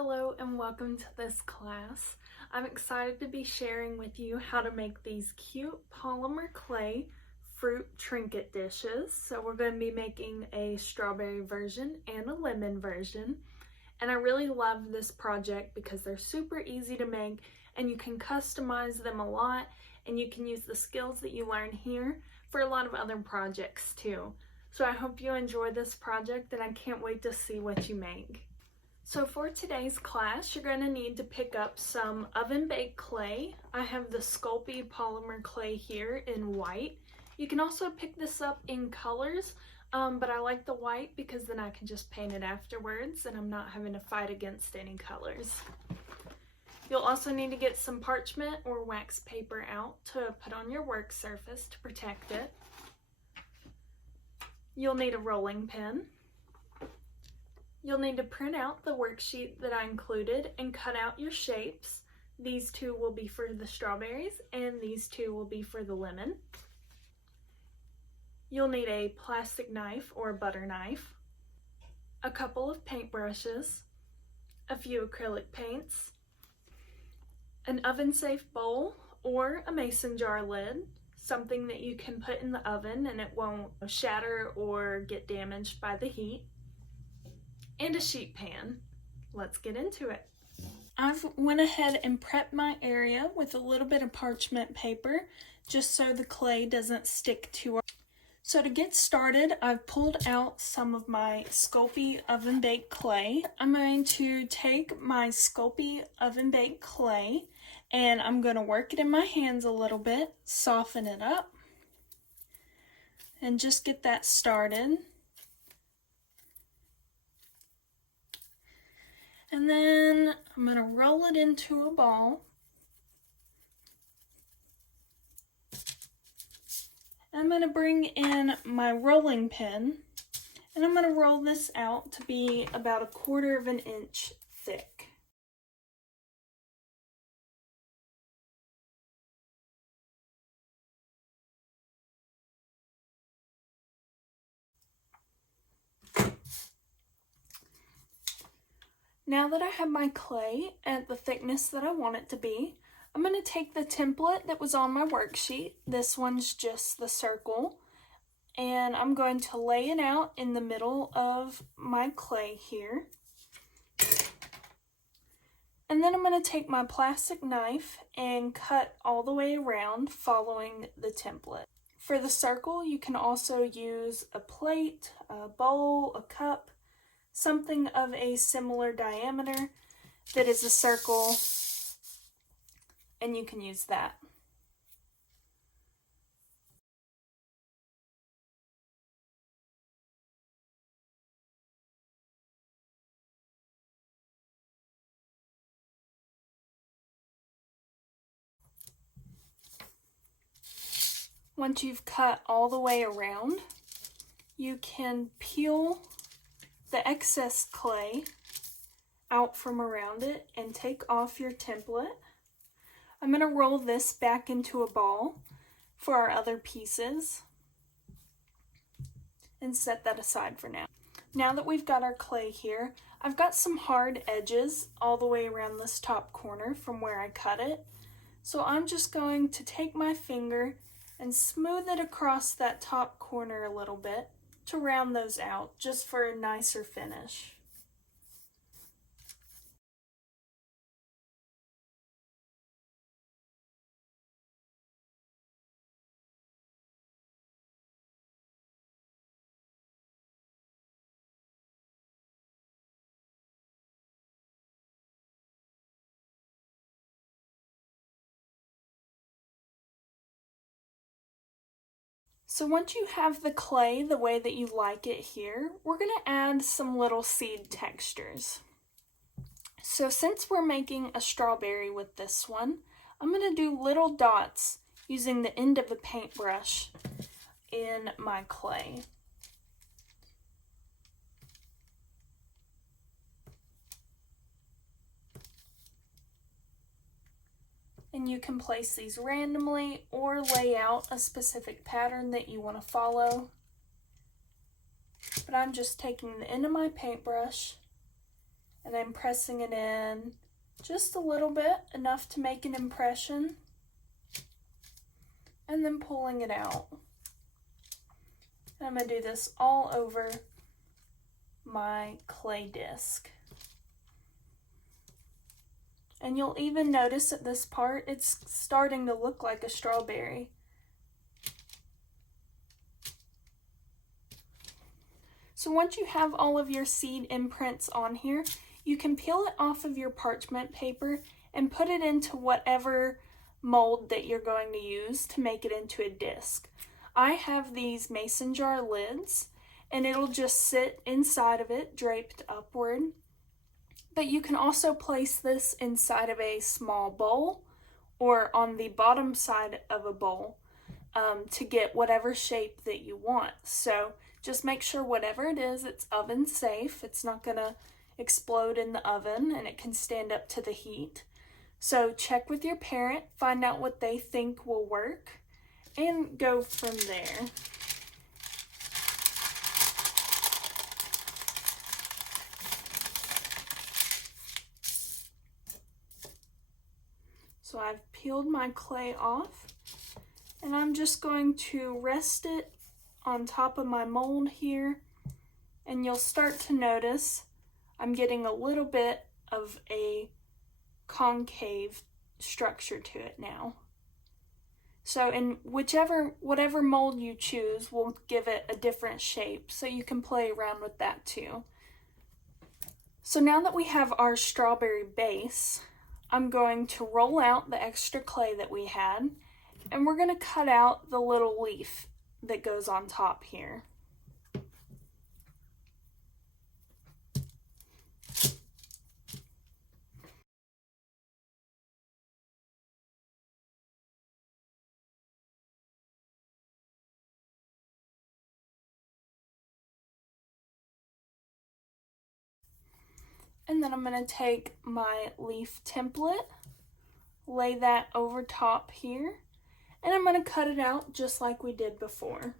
Hello and welcome to this class. I'm excited to be sharing with you how to make these cute polymer clay fruit trinket dishes. So we're going to be making a strawberry version and a lemon version. And I really love this project because they're super easy to make and you can customize them a lot, and you can use the skills that you learn here for a lot of other projects too. So I hope you enjoy this project and I can't wait to see what you make. So for today's class, you're going to need to pick up some oven-baked clay. I have the Sculpey polymer clay here in white. You can also pick this up in colors, but I like the white because then I can just paint it afterwards and I'm not having to fight against any colors. You'll also need to get some parchment or wax paper out to put on your work surface to protect it. You'll need a rolling pin. You'll need to print out the worksheet that I included and cut out your shapes. These two will be for the strawberries and these two will be for the lemon. You'll need a plastic knife or butter knife, a couple of paintbrushes, a few acrylic paints, an oven-safe bowl or a mason jar lid, something that you can put in the oven and it won't shatter or get damaged by the heat, and a sheet pan. Let's get into it. I've went ahead and prepped my area with a little bit of parchment paper just so the clay doesn't stick to it. So to get started, I've pulled out some of my Sculpey oven-baked clay. I'm going to take my Sculpey oven-baked clay and I'm going to work it in my hands a little bit, soften it up, and just get that started. And then I'm going to roll it into a ball. I'm going to bring in my rolling pin and I'm going to roll this out to be about 1/4 of an inch thick. Now that I have my clay at the thickness that I want it to be, I'm going to take the template that was on my worksheet. This one's just the circle. And I'm going to lay it out in the middle of my clay here. And then I'm going to take my plastic knife and cut all the way around following the template. For the circle, you can also use a plate, a bowl, a cup, something of a similar diameter that is a circle, and you can use that. Once you've cut all the way around, you can peel the excess clay out from around it and take off your template. I'm going to roll this back into a ball for our other pieces and set that aside for now. Now that we've got our clay here, I've got some hard edges all the way around this top corner from where I cut it. So I'm just going to take my finger and smooth it across that top corner a little bit to round those out, just for a nicer finish. So once you have the clay the way that you like it here, we're going to add some little seed textures. So since we're making a strawberry with this one, I'm going to do little dots using the end of a paintbrush in my clay. And you can place these randomly or lay out a specific pattern that you want to follow. But I'm just taking the end of my paintbrush and I'm pressing it in just a little bit, enough to make an impression, and then pulling it out. And I'm going to do this all over my clay disc. And you'll even notice at this part, it's starting to look like a strawberry. So once you have all of your seed imprints on here, you can peel it off of your parchment paper and put it into whatever mold that you're going to use to make it into a disc. I have these mason jar lids, and it'll just sit inside of it, draped upward. But you can also place this inside of a small bowl or on the bottom side of a bowl to get whatever shape that you want. So just make sure whatever it is, it's oven safe. It's not gonna explode in the oven, and it can stand up to the heat. So check with your parent, find out what they think will work, and go from there. So I've peeled my clay off, and I'm just going to rest it on top of my mold here, and you'll start to notice I'm getting a little bit of a concave structure to it now. So in whatever mold you choose will give it a different shape, so you can play around with that too. So now that we have our strawberry base, I'm going to roll out the extra clay that we had, and we're going to cut out the little leaf that goes on top here. And then I'm going to take my leaf template, lay that over top here, and I'm going to cut it out just like we did before.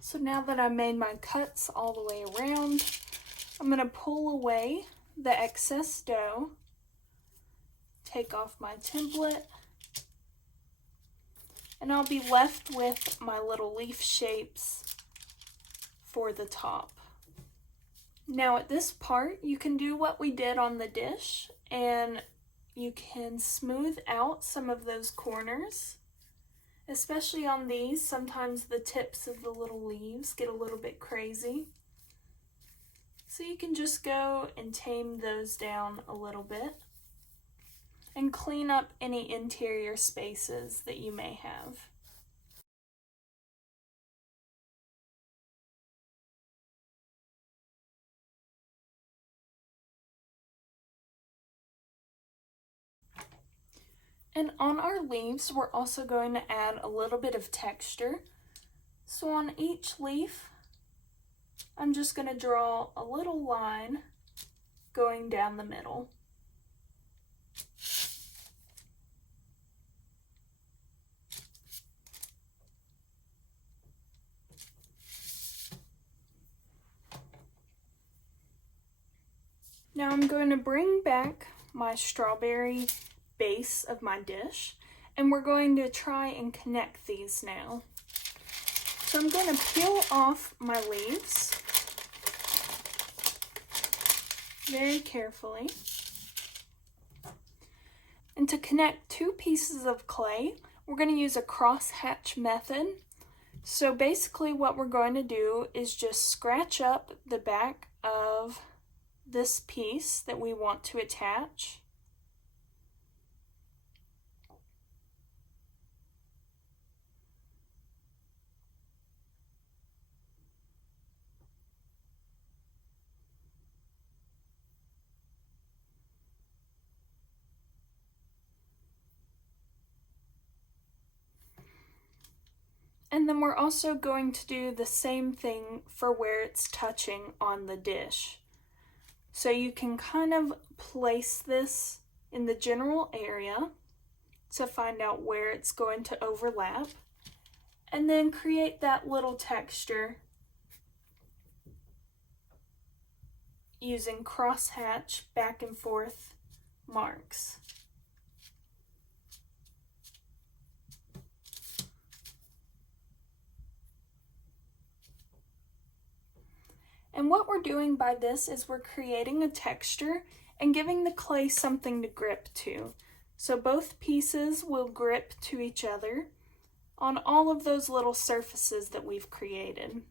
So now that I made my cuts all the way around, I'm going to pull away the excess dough, take off my template, and I'll be left with my little leaf shapes for the top. Now at this part, you can do what we did on the dish, and you can smooth out some of those corners. Especially on these, sometimes the tips of the little leaves get a little bit crazy. So you can just go and tame those down a little bit and clean up any interior spaces that you may have. And on our leaves, we're also going to add a little bit of texture. So on each leaf, I'm just going to draw a little line going down the middle. Now I'm going to bring back my strawberry base of my dish, and we're going to try and connect these now. So I'm going to peel off my leaves very carefully. And to connect two pieces of clay, we're going to use a crosshatch method. So basically what we're going to do is just scratch up the back of this piece that we want to attach. And then we're also going to do the same thing for where it's touching on the dish. So you can kind of place this in the general area to find out where it's going to overlap, and then create that little texture using crosshatch back and forth marks. And what we're doing by this is we're creating a texture and giving the clay something to grip to. So both pieces will grip to each other on all of those little surfaces that we've created.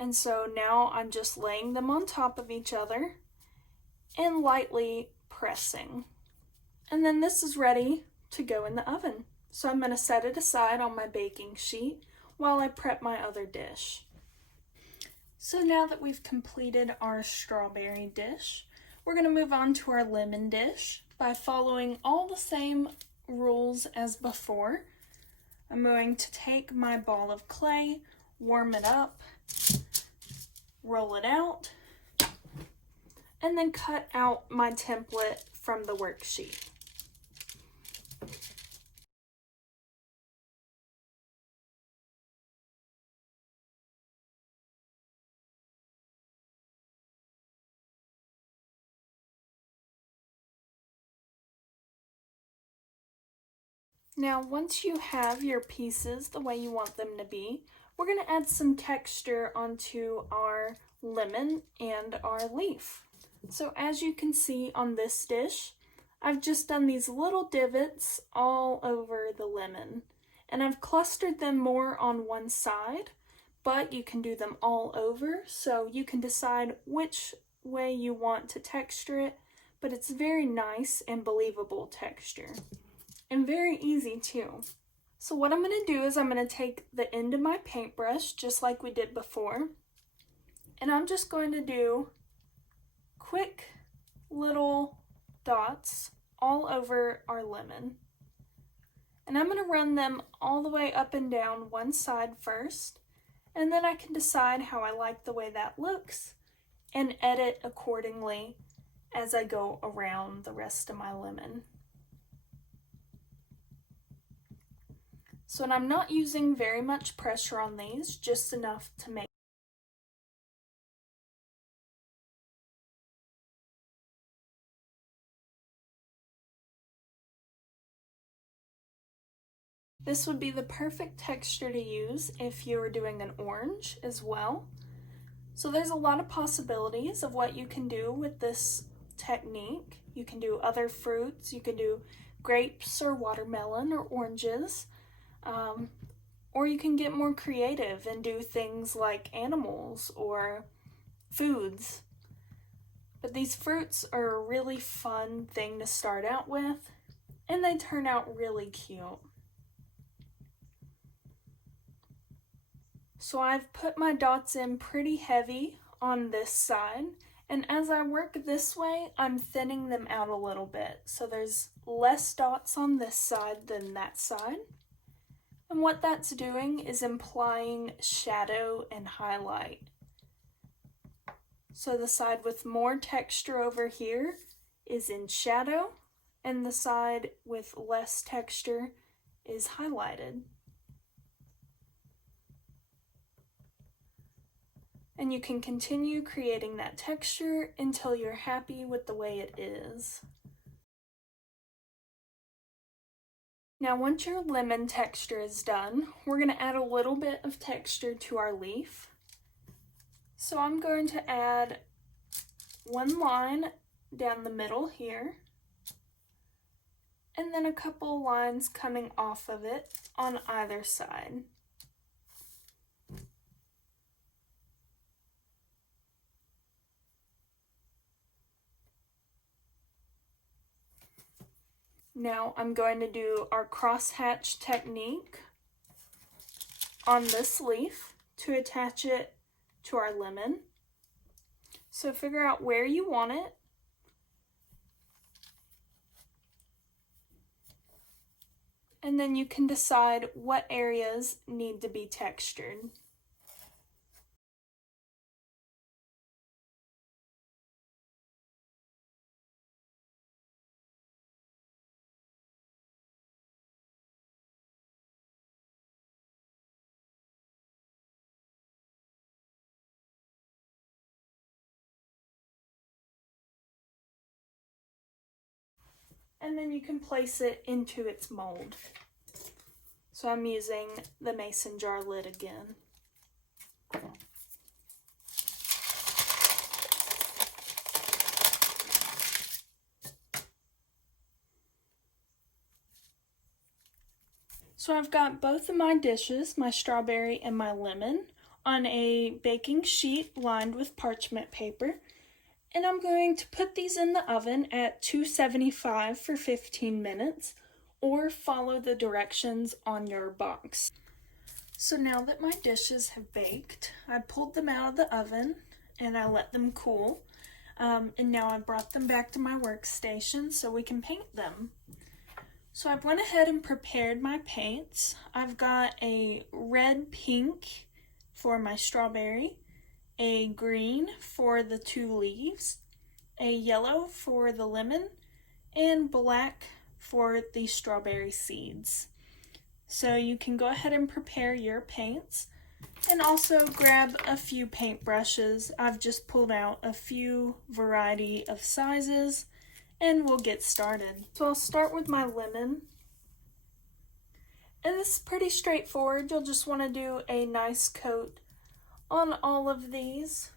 And so now I'm just laying them on top of each other and lightly pressing. And then this is ready to go in the oven. So I'm going to set it aside on my baking sheet while I prep my other dish. So now that we've completed our strawberry dish, we're going to move on to our lemon dish by following all the same rules as before. I'm going to take my ball of clay, warm it up, roll it out, and then cut out my template from the worksheet. Now, once you have your pieces the way you want them to be, we're going to add some texture onto our lemon and our leaf. So as you can see on this dish, I've just done these little divots all over the lemon, and I've clustered them more on one side, but you can do them all over, so you can decide which way you want to texture it, but it's very nice and believable texture. And very easy too. So what I'm going to do is I'm going to take the end of my paintbrush, just like we did before, and I'm just going to do quick little dots all over our lemon. And I'm going to run them all the way up and down one side first, and then I can decide how I like the way that looks and edit accordingly as I go around the rest of my lemon. So and I'm not using very much pressure on these, just enough to make. This would be the perfect texture to use if you were doing an orange as well. So there's a lot of possibilities of what you can do with this technique. You can do other fruits, you can do grapes or watermelon or oranges. Or you can get more creative and do things like animals or foods. But these fruits are a really fun thing to start out with, and they turn out really cute. So I've put my dots in pretty heavy on this side, and as I work this way, I'm thinning them out a little bit. So there's less dots on this side than that side. And what that's doing is implying shadow and highlight. So the side with more texture over here is in shadow, and the side with less texture is highlighted. And you can continue creating that texture until you're happy with the way it is. Now once your lemon texture is done, we're going to add a little bit of texture to our leaf. So I'm going to add one line down the middle here, and then a couple lines coming off of it on either side. Now I'm going to do our crosshatch technique on this leaf to attach it to our lemon. So figure out where you want it. and then you can decide what areas need to be textured. And then you can place it into its mold. So I'm using the mason jar lid again. So I've got both of my dishes, my strawberry and my lemon, on a baking sheet lined with parchment paper. And I'm going to put these in the oven at 275 for 15 minutes, or follow the directions on your box. So now that my dishes have baked, I pulled them out of the oven and I let them cool. And now I brought them back to my workstation so we can paint them. So I went ahead and prepared my paints. I've got a red pink for my strawberry, a green for the two leaves, a yellow for the lemon, and black for the strawberry seeds. So you can go ahead and prepare your paints, and also grab a few paintbrushes. I've just pulled out a few variety of sizes, and we'll get started. So I'll start with my lemon. And this is pretty straightforward. You'll just want to do a nice coat on all of these.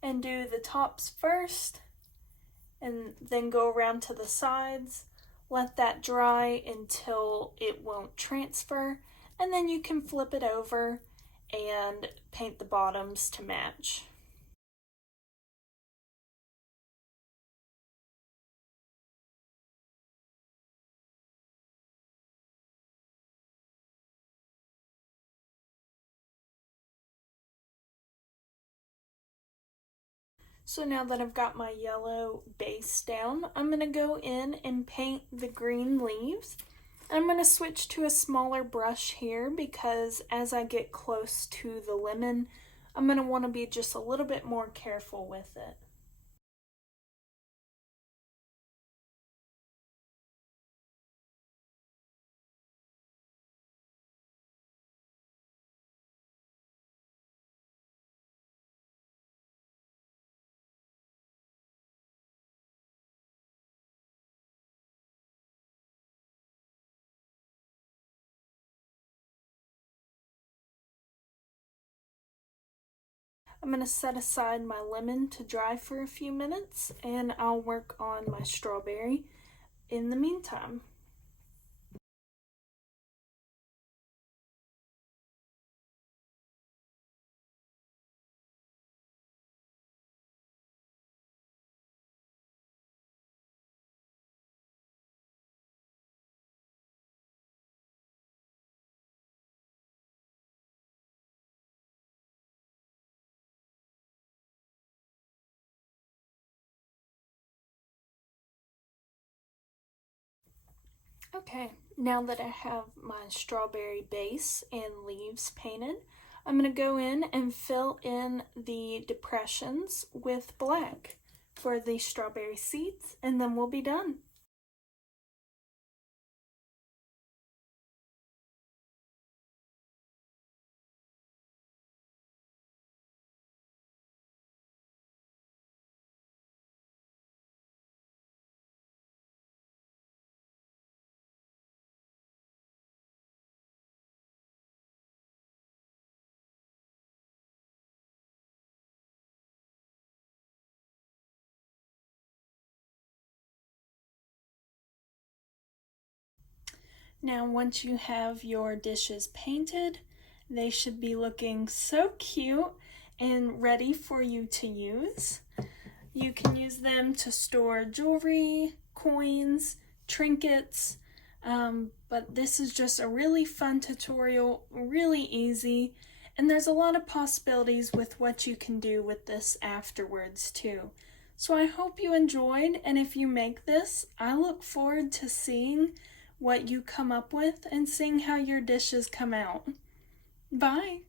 And do the tops first, and then go around to the sides. Let that dry until it won't transfer, and then you can flip it over and paint the bottoms to match. So now that I've got my yellow base down, I'm going to go in and paint the green leaves. I'm going to switch to a smaller brush here because as I get close to the lemon, I'm going to want to be just a little bit more careful with it. I'm going to set aside my lemon to dry for a few minutes, and I'll work on my strawberry in the meantime. Okay, now that I have my strawberry base and leaves painted, I'm going to go in and fill in the depressions with black for the strawberry seeds, and then we'll be done. Now once you have your dishes painted, they should be looking so cute and ready for you to use. You can use them to store jewelry, coins, trinkets, but this is just a really fun tutorial, really easy, and there's a lot of possibilities with what you can do with this afterwards too. So I hope you enjoyed, and if you make this, I look forward to seeing what you come up with and seeing how your dishes come out. Bye!